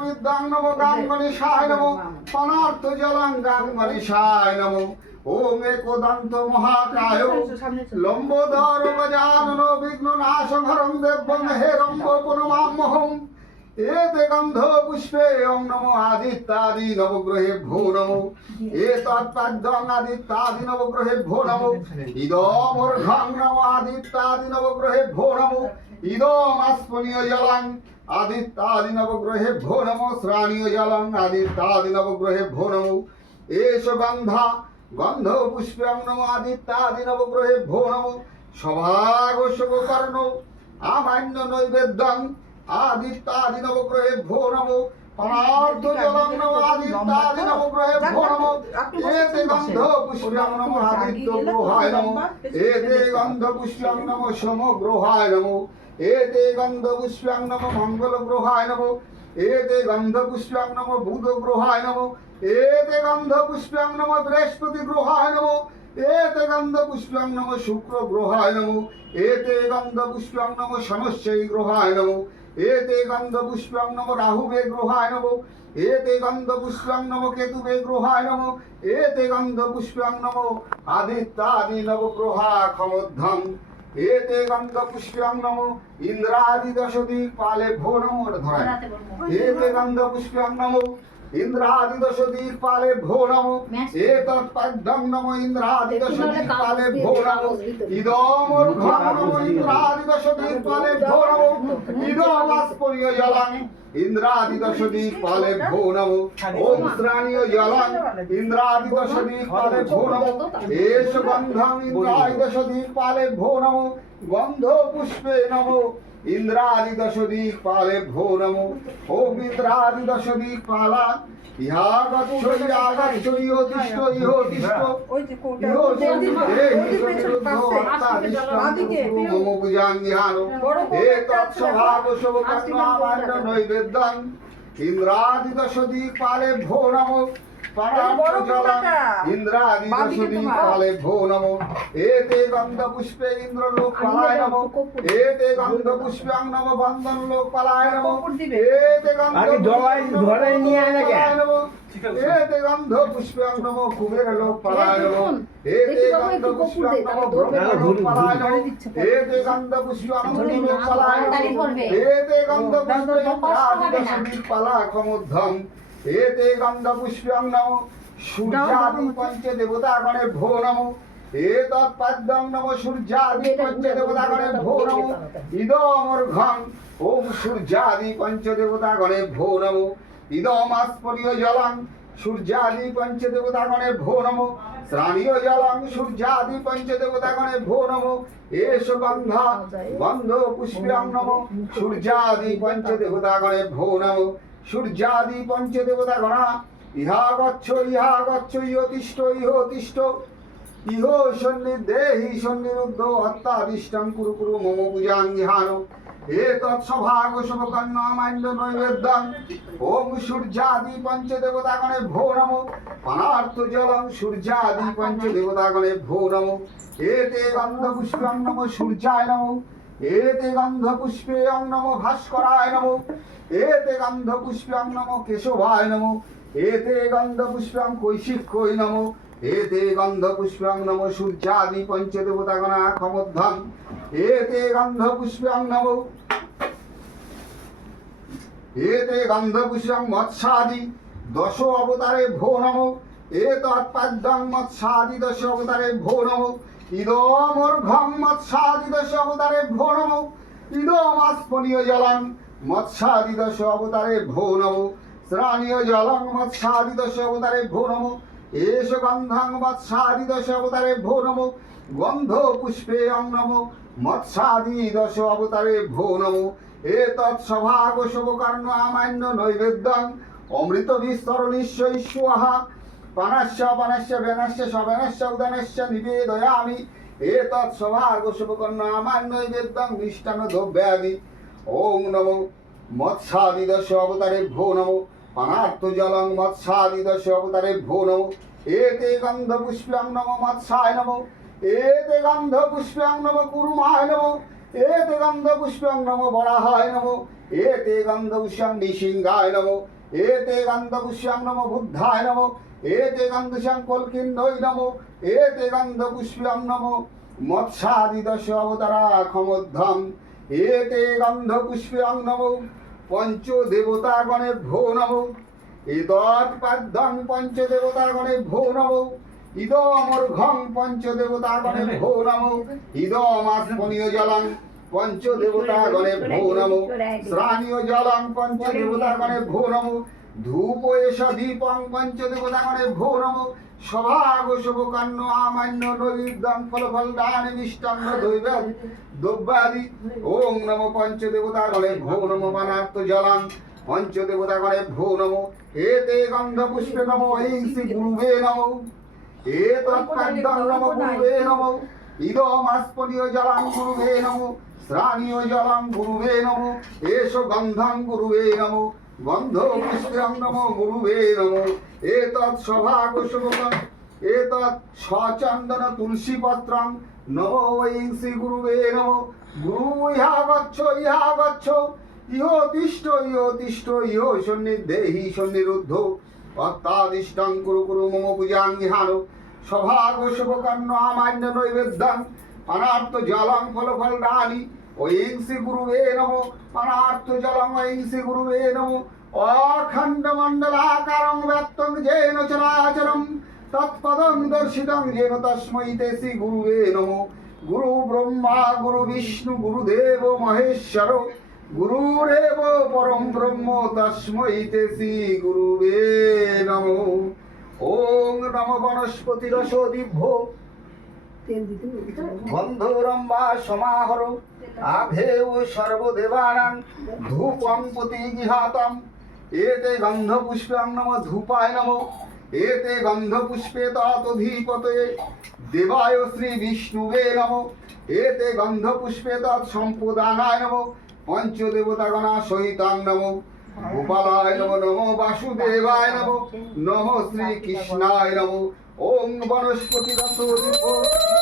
বিদ্যাং নম গাঙ্গণেশায় নম পনার্থ জলং গাঙ্গণেশায় নম। ওম একদন্ত মহাকায়। লম্বোদর গজানন বিঘ্ন নাশহরং দেবং হে রম্ব পুনমামহং এতে গন্ধ পুষ্পে ওং নমো আদিত্যাদি নবগ্রহে ভো এ তৎপাদ্যং ভো নমো। ইদমর্ঘং নমো ভো নমো। ইদম আস্পনীয় জলং। আদিত্যাদি নবগ্রহে ভো নমো শ্রাণীয় জলং আদিত্যাদি নবগ্রহে ভো নমো এষ গন্ধা গন্ধ পুষ্পং নমো আদিত্যাদি নবগ্রহে ভো নমো সভাগ কর্ণ আমান্য নৈবেদ্যং আদিত্যাদি নবগ্রহে ভো নমো পরার্ধ জলং নমো আদিত্যাদি নবগ্রহে ভো নমো এতে গন্ধ পুষ্পং নমো আদিত্য গ্রহায় নমো এতে গন্ধ পুষ্পং নমো সমগ্রহায় নমো এতে গন্ধ পুষ্পং নমো মঙ্গল গ্রহায় নমো। এতে গন্ধ পুষ্পং নমো বুধ গ্রহায় নমো। এতে গন্ধ পুষ্পং নমো বৃহস্পতি গ্রহায় নমো। এতে গন্ধ পুষ্পং নমো শুক্র গ্রহায় নমো। এতে গন্ধ পুষ্পং নমো শনশ্চৈ গ্রহায় নমো। এতে গন্ধ পুষ্পং নমো রাহুবে গ্রহায় নমো। এতে গন্ধ পুষ্পং নমো কেতুবে গ্রহায় নমো। এতে গন্ধ পুষ্পং নমো আদিত্যাদি নবগ্রহা ক্ষমধ্যম এতে গন্ধ পুষ্পং নম ইন্দ্রাদি দশদি পালে ভো নমো এটা ধরায় এতে গন্ধ পুষ্পং নমো ইন্দ্রাদি দশদি পালে ভো নমো এতৎ পদ্মং নমো ইন্দ্রাদি দশদি পালে ভো নমো ইদমর ঘন নমো ইন্দ্রাদি দশদি পালে ভো নমো ইদম আস্পরীয় জলং। ইন্দ্রাদি পালে ভো নমো ওম শ্রাণীয় জলং। ইন্দ্রাদি পালে ভো নমো এষ গন্ধং ইন্দ্রাদি পালে ভো নমো গন্ধ পুষ্পে নমো। ইন্দ্রাদি দশদিক পালে ভো নমো ওম ইন্দ্রাদি দশদিক পালা ইহা ইহা গচ্ছ ইহ ইহ ইহ হে নৈবেদ্যং ইন্দ্রাদি দশদিক পালে ভো নমো এতে গন্ধ পুষ্পে ইন্দ্রলোক পালায় নমো। এতে গন্ধ পুষ্পাং নম। বন্দন লোক পালায় নম এতে গন্ধ গন্ধ পুষ্পাং নম কুবের লোক পালায় নম। এতে গন্ধ পুষ্পাং নম ব্রহ্ম লোক পালায় নম। এতে গন্ধ পুষ্পাং নম লোক পালায় নম। এতে গন্ধ পুষ্পাং পালা ক্ষমধ্যম এতে গন্ধ পুষ্পাং নম। সূর্যাদি পঞ্চ দেবতাগণে ভো নমঃ। এতৎ পাদ্যং নম সূর্যাদি পঞ্চ দেবতাগণে ভো নমঃ। ইদমর্ঘং ওম সূর্যাদি পঞ্চ দেবতাগণে ভো নমঃ। ইদমাস্পরীয় জলং সূর্যাদি পঞ্চ দেবতাগণে ভো নমঃ। শ্রাণীয় জলং সূর্যাদি পঞ্চ দেবতাগণে ভো নমঃ। এষ গন্ধা গন্ধ পুষ্পং নম। সূর্যাদি পঞ্চ দেবতাগণে ভো নমঃ। সূর্যাদি পঞ্চ দেবতাগণা ইহা গচ্ছ ইহা গচ্ছ ইহ তিষ্ঠ ইহ সন্নিদেহি সন্নিরুদ্ধ, অত্যাদিষ্টং কুরু কুরু মম পূজাঙ্গিহান এতৎ সভাগ শুভকর্ণ মান্য নৈবেদ্যং। ওম সূর্যাদি পঞ্চ দেবতাগণে ভো নমো। পানার্থ জলং সূর্যাদি পঞ্চ দেবতাগণে ভো নমো। এতে গন্ধ পুষ্পং নম সূর্যায় নমো। এতে গন্ধ পুষ্পে অং নম ভাস্করায় নমো। এতে গন্ধ পুষ্পং নম কেশবায় নমো। এতে গন্ধ পুষ্পং কৈশিক্যই নমো। এতে গন্ধ পুষ্পং নম সূর্যাদি পঞ্চদেবতাগণা ক্ষমধ্যম এতে গন্ধ পুষ্পং নম। এতে গন্ধ পুষ্পং মৎস্যাদি দশ অবতারে ভো নম। এতৎপাদ্যং মৎস্যাদি দশ অবতারে ভো নম। ইদমর্ঘং মৎস্যাদি দশ অবতারে ভো নম ইদমাস্পনীয় জলং মৎস্যাদি দশ অবতারে ভো নম শ্রাণীয় জলং মৎস্যাদি দশ অবতারে ভো নম এষ গন্ধং মৎস্যাদি দশ অবতারে ভো নম গন্ধ পুষ্পে অং নম মৎস্যাদি দশ অবতারে ভো এতৎ সভাগ শুভকর্ণ আমান্য নৈবেদ্যং। অমৃত বিস্তরণিশ্ব ঈশ্বহা পানাস্য পানাস্য বেনাস্য সবেনাস্য উদানস্য নিবেদয়ামি। শুভকর্ণ আমান্য নৈবেদ্যং মিষ্টান্ন দ্রব্যাদি ওং নমো মৎস্যাদি দশ অবতারে ভো নমো। পানার্থ জলং মৎস্যাদি দশ অবতারে ভো নমো। এতে গন্ধ পুষ্পং নম মৎস্যায় নমো। এতে গন্ধ পুষ্পং নম কুরুমায় নমো। এতে গন্ধ পুষ্পং নম বরাহায় নমো। এতে গন্ধপুষ্যাং নৃসিংহায় নম। এতে গন্ধপুষ্যাং নম বুদ্ধায় নম। এতে গন্ধস্যাং কলকিন্নৈ নম এতে গন্ধপুষ্যাং নম। মৎস্যাদি দশ অবতারা ক্ষমধ্বম এতে গন্ধপুষ্যাং নম। পঞ্চ দেবতাগণে ভো নম। ইদৎপাদ্যং পঞ্চদেবতাগণে ভো নম। ইদমর্ঘং পঞ্চদেবতাগণে ভো নম। ইদমাস্মনীয় জলং পঞ্চদেবতাগণে ভো নম। শ্রাণীয় জলং পঞ্চদেবতাগণে ভো নম। ধূপ দীপং পঞ্চদেবতাগণে ভো নম। সভাগ আমান্য নৈবেদ্যং ফল ফল দান মিষ্টান্ন দৈব দ্রব্যাদি ওং নম পঞ্চদেবতাগণে ভো নম বানার্থ জলং। পঞ্চদেবতাগণে নম। এতে গন্ধ পুষ্পে নম গুরুবে নম। এতৎপাদ্যং নম গুরুবে নম। ইদমাস্পনীয় জলং গুরুবে নম। শ্রাণীয় জলং গুরুবে নম। গন্ধং গুরুবে নম। গন্ধ পুষ্পং নম গুরুবে নম। এতৎ সভাগ শুভকর এতৎ সচন্দন তুলসী পত্রং নম ঐংসি গুরুবে নম। গুরু ইহা গচ্ছ ইহা গচ্ছ। ইহ তিষ্ঠ ইহ তিষ্ঠ, ইহ সন্নিধেহি সন্নিরুদ্ধ। অত্যাদিষ্টং কুরু কুরু মম পূজাং ইহান। শুভকর্ণ আমান্য নৈবেদ্যং। জলং ফল ফল দানি ঐংসি গুরুবে নম অনার্থ জলং ঐংসি গুরুবে নম। অখণ্ড মণ্ডলাকারং ব্যক্তং যেন চরাচরম তৎপদং দর্শিতং যেন তস্मै তে শ্রী গুরুবে নম। গুরু ব্রহ্মা গুরু বিষ্ণু গুরুদেব মহেশ্বর গুরুরেব পরম ব্রহ্ম তস্मै তে শ্রী গুরুবে নম। ওং নম বনস্পতি রসোদিভ্য বন্ধুরম্বা সমাহর আভেউ সর্বদেবানাং ধূপং প্রতিগৃহাতম এতে গন্ধ পুষ্পং নম ধূপায় নম। এতে গন্ধ পুষ্পে ততধীপতে দেবায় শ্রী বিষ্ণুবে নম। এতে গন্ধ পুষ্পে তৎ সম্পদানায় নম। পঞ্চদেবতাগণা সহিতাং নম। গোপালায় নম নম বাসুদেবায় নম। নম শ্রীকৃষ্ণায় নম। ওং বনস্পতি রসোদীপ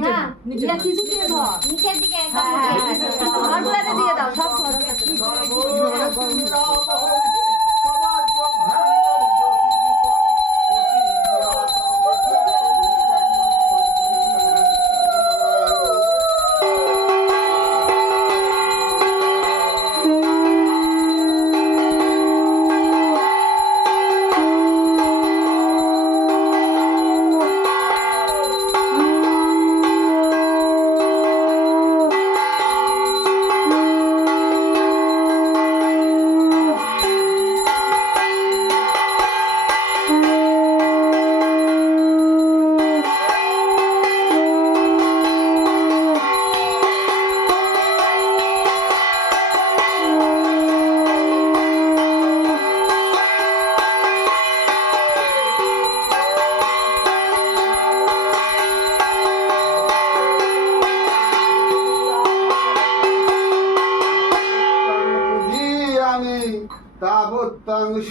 な、焼き漬けの。肉漬。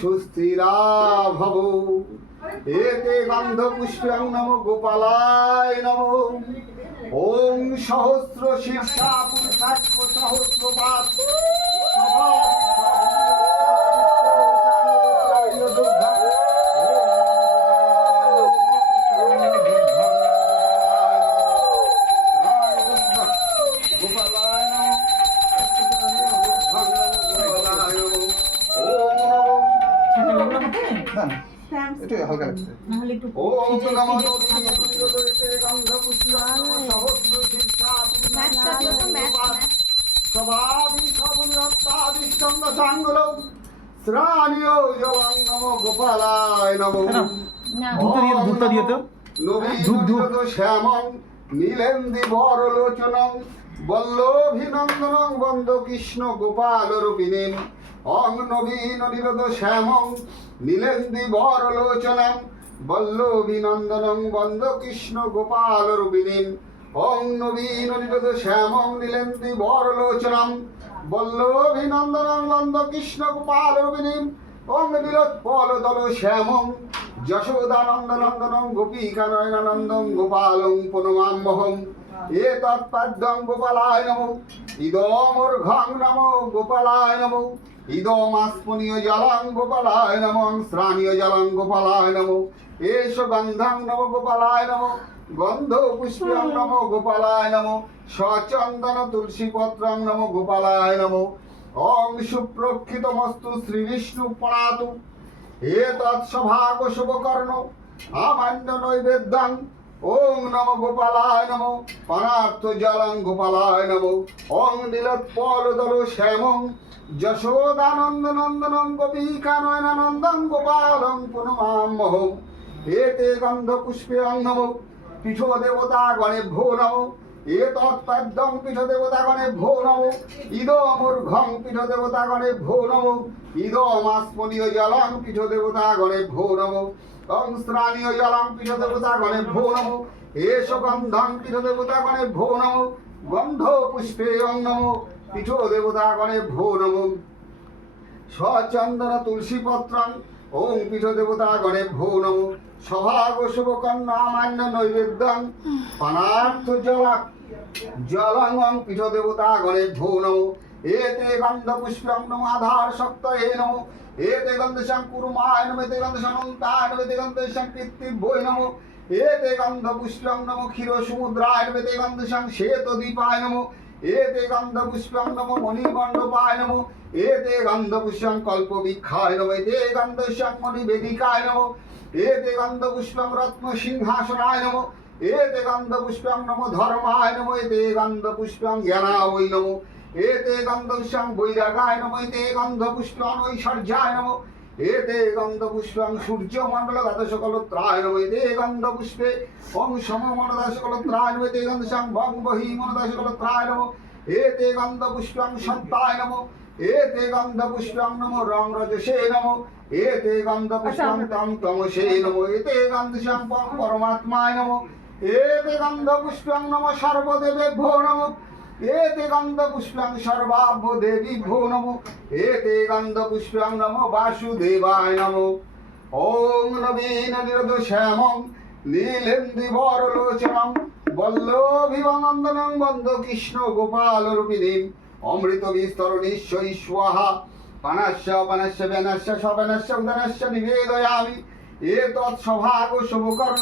সুস্থিরা ভব এতে গন্ধ পুষ্পাং নম গোপালায় নম। ওম সহস্র শীর্ষা সহস্র নীলেন্দি বরলোচনং বল্লভিনন্দনং বন্দ কৃষ্ণ গোপাল রূপিণীম অং নবীন নিরোধ শ্যামং নীলেন্দি বরলোচনং বল্লভিনন্দনং বন্দ কৃষ্ণ গোপাল রূপিণীম অং নবীন নিরোধ শ্যামং নীলেন্দি বরলোচনং বল্লভিনন্দনং বন্দ কৃষ্ণ গোপাল রূপিণীম অং নীলোৎপল দল শ্যামং যশোদানন্দনন্দনং গোপীকানয়নানন্দং গোপালং পুনমাম্যহম এ তৎপাদ্যং গোপালায় নম। ইদমূর্ঘং নম গোপালায় নম। ইদমাস্মনীয় জলং গোপালায় নম। শ্রাণীয় জলং গোপালায় নম। এষ গন্ধং নম গোপালায় নম। গন্ধ পুষ্পং নম গোপালায় নম। সচন্দন তুলসী পত্রং নম গোপালায় নম। ওং সুপ্রক্ষিতমস্তু শ্রী বিষ্ণু প্রণাতু। হে তৎসভাগ শুভকর্ণ। আমান্য নৈবেদ্যাং ওং নম গোপালায় নম, পানার্থ জলং গোপালায় নম, ওং নীলোৎপলদল শ্যামং যশোদানন্দ নন্দনং গোপীকানয়নানন্দং গোপালং পুনমাম্যহম এতে গন্ধ পুষ্পে নম পীঠ দেবতা গণে ভো নম এ তৎপাদ্যং পীঠ দেবতা গণে ভো নম, ইদমূর্ঘং পীঠ দেবতা গণে ভো নম ইদমাস্মনীয় জলং পীঠ দেবতা গণে ভো নম অং স্নানীয় জলং পীঠ দেবতা গণে ভো নম এষ গন্ধং পীঠ দেবতা গণে ভো নম গন্ধ পুষ্পে অং নম পীঠ দেবতা গণে ভো নম সচন্দন তুলসী পত্রং ওং পীঠ দেবতা গণে ভো নম সভাগ শুভকর্ণ আমান্য নৈবেদ্যং, পানার্থ জলা, জলং পীঠ দেবতা গণে ভো নম এতে গন্ধ পুষ্পং নম, আধার শক্ত হে নম এতে গন্ধ শঙ্কুরমায় নম এতে গন্ধ সনন্তায় নম সংকীর্তি বৈ নম। এতে গন্ধ পুষ্পং নম ক্ষীর সমুদ্রায় নম এতে শ্বেত দীপায় নম। এতে গন্ধ পুষ্পং নম মণিমণ্ডপায় নম। এতে গন্ধ পুষ্পং কল্প নম। এতে গন্ধ সং মণি বেদিকায় নম। এতে গন্ধ পুষ্পং রত্ন সিংহাসনায় নম। এতে গন্ধ পুষ্পং নম ধর্মায় নম। এতে গন্ধ পুষ্পং জ্ঞানাবৈ নম। এতে গন্ধ পুষ্পং বৈরাগায় নম এতে গন্ধ পুষ্পং ঐশ্বর্যায় নম এতে গন্ধ পুষ্পং সূর্য মণ্ডল গত সকল ত্রায় নম এতে গন্ধ পুষ্পে ওং সম মনদা সকল ত্রায় নম এতে গন্ধ সং ভং বহি মনদা সকল ত্রায় নম এতে গন্ধ পুষ্পং সত্তায় নম এতে গন্ধ পুষ্পং নম রং রজসে নম এতে গন্ধ পুষ্পং তম তমসে নম এতে গন্ধ সং পরমাত্মায় নম এতে গন্ধ পুষ্পং নম সর্বদেবে ভো নম এতে গন্ধ পুষ্পং সর্বাভ্য দেবী ভো নম। এতে গন্ধ পুষ্পং নম বাসুদেবায় নম। ওং নবীন নিরদ শ্যামং নীলেন্দি বরলোচনং বল্লভিবনন্দনং বন্দ কৃষ্ণ গোপাল রূপিণীম। অমৃত বিস্তর নিশ্চয় স্বাহা। পানাস্য পানাস্য বেনাস্য সবেনাস্য উদনাস্য নিবেদয়ামি। এ শুভকর্ণ।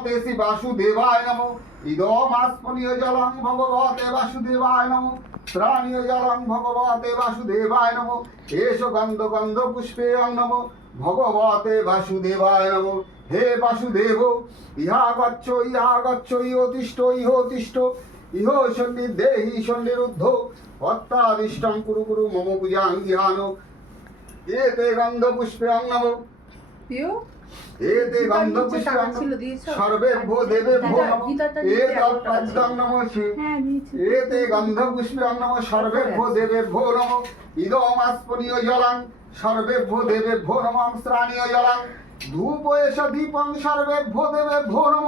ভগবতে শ্রী বাসুদেবায় নম। ইদমাস্মনীয় জলং ভগবতে বাসুদেবায় নম। ত্রাণীয় জলং ভগবতে বাসুদেবায় নম। এষ গন্ধ গন্ধ পুষ্পে নম। ভগবতে বাসুদেবায় নম। হে বাসুদেব, ইহা গচ্ছ ইহা গচ্ছ ইহ তিষ্ঠ ইহ সন্নির দেহি সন্নিরুদ্ধ। অত্যাদিষ্টং কুরু কুরু মম পূজাং ধ্যান এতে গন্ধ পুষ্পে নম। পিও এতে? সর্বে ভো দেবে ভো এ নম হ্যাঁ দিয়েছি এতে গন্ধ পুষ্পে নম। সর্বে ভো দেবে ভো নম। ইদমাস্পনীয় জলং। সর্বে ভো দেবে ভো নম শ্রাণীয় জলং। ধূপ এষ দীপং সর্বে ভো দেবে ভো নম।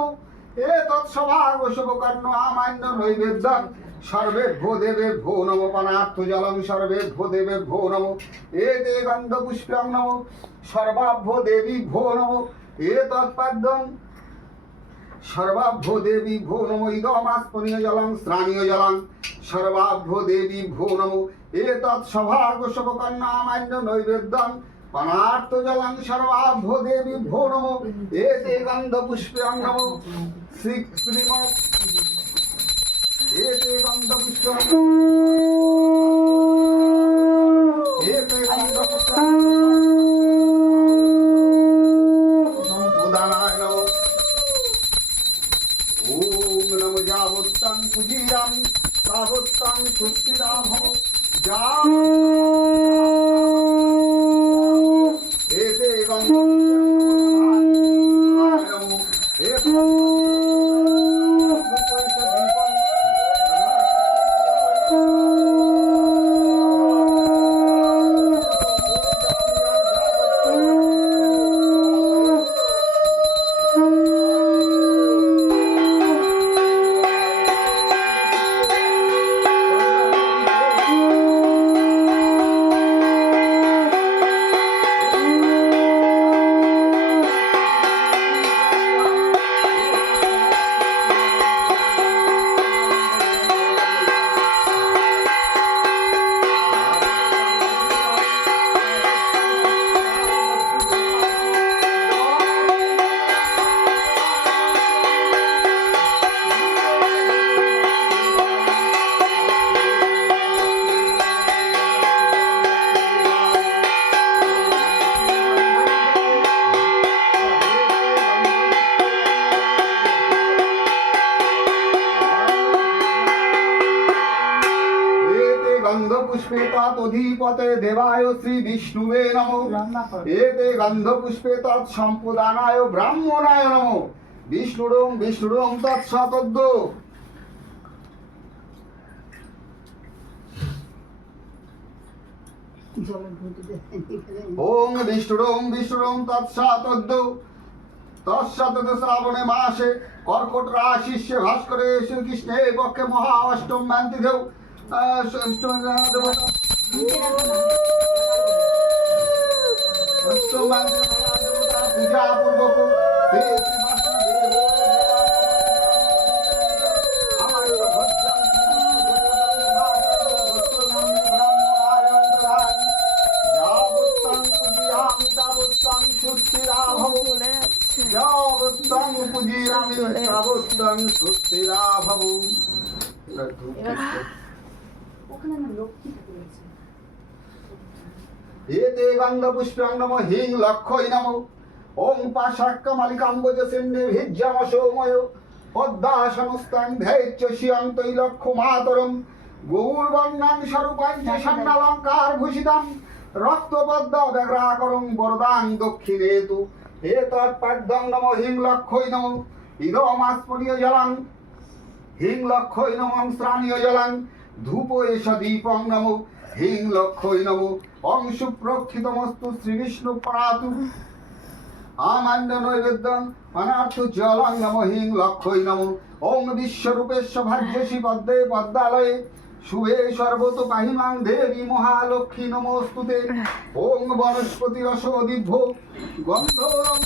এ তৎসভাগ শুভকর্ণ আমান্য নৈবেদ্যং। সর্বে ভো দেবে ভো নম পানার্থ জলং সর্বে ভো দেবে ভো নম। এতে গন্ধ পুষ্পং নম। সর্বাভ্য দেবী ভো নম। এ তৎপাদ্যং। সর্বাভ্য দেবী ভো নম। ইদমাস্পনীয় জলং, স্নানীয় জলং। সর্বাভ্য দেবী ভো নম। এ তৎসভাগ শুভকন্যা মান্য নৈবেদ্যং। পানার্থ জলং, সর্বাভ্য দেবী ভো নম। এতে গন্ধ পুষ্পং নম। শ্রী শ্রীমৎ এতে গন্ধ পুষ্পং এতে গন্ধ পুষ্পং উদানায় নমঃ ওম নম যাবত্তাং পুজিয়ামি গন্ধ পুষ্পে তদধিপতে দেবায় শ্রী বিষ্ণুবে নম। এতে তৎ সম্পদানায় ব্রাহ্মণায় নম। বিষ্ণুরং বিষ্ণুরং বিষ্ণুরং বিষ্ণুরং শ্রাবণে মাসে কর্কট রাশিষ্যে ভাস্করে শ্রীকৃষ্ণে পক্ষে মহা অষ্টম মান্তি দেব পূজা পূর্বক শ্রী শ্রী এতে গন্ধ পুষ্পং নম হিং লক্ষই নম। ওং পাশাক্ক মালিকাম্বজ সিন্ধে ভিজ্জাম সৌময়। পদ্মাসনস্তাং ধৈর্য শিয়ং তৈলক্ষ মাতরম। গৌরবর্ণাং স্বরূপাঞ্চ সন্নালঙ্কার ভূষিতাম। রক্তপদ্ম ব্যগ্রাকরং বরদাং দক্ষিণে তু হে তৎপাদ্যং নম হিং লক্ষই নম। ইদমাস্মরীয় জলং। হিং লক্ষই নমঃ শ্রাণীয় জলং। ধূপ এষ দীপং নম হিং লক্ষই নম অং সুপ্রক্ষিতমস্তু শ্রীবিষ্ণু প্রণাতু আমান্য নৈবেদ্যং অনার্থ জলং নম হিং লক্ষই নম ওং বিশ্বরূপেশ্ব ভাগ্যসী পদ্মে পদ্মালয়ে, শুভে সর্বত পাহিমাং দেবী মহালক্ষ্মী নমস্তুতে ওং বনস্পতি রস দিভ্য গন্ধরম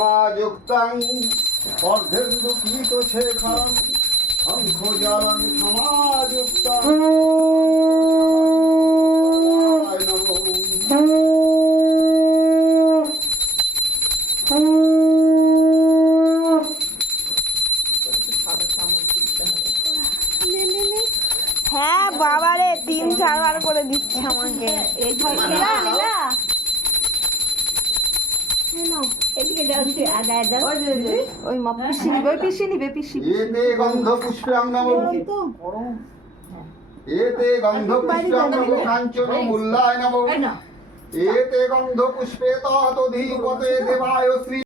সমাযুক্তং অর্ধেন্দু কীত শেখরম শঙ্খ জলং সমাযুক্তং হ্যাঁ বাবারে তিন চারবার করে দিচ্ছে আমাকে। এই ওই মা পিসি নিবে ওই পিসি নিবে পিসি। এতে গন্ধ এতে কাঞ্চন মূল্যায় নমো এতে গন্ধ পুষ্পে ততধিপতে দেবায় শ্রী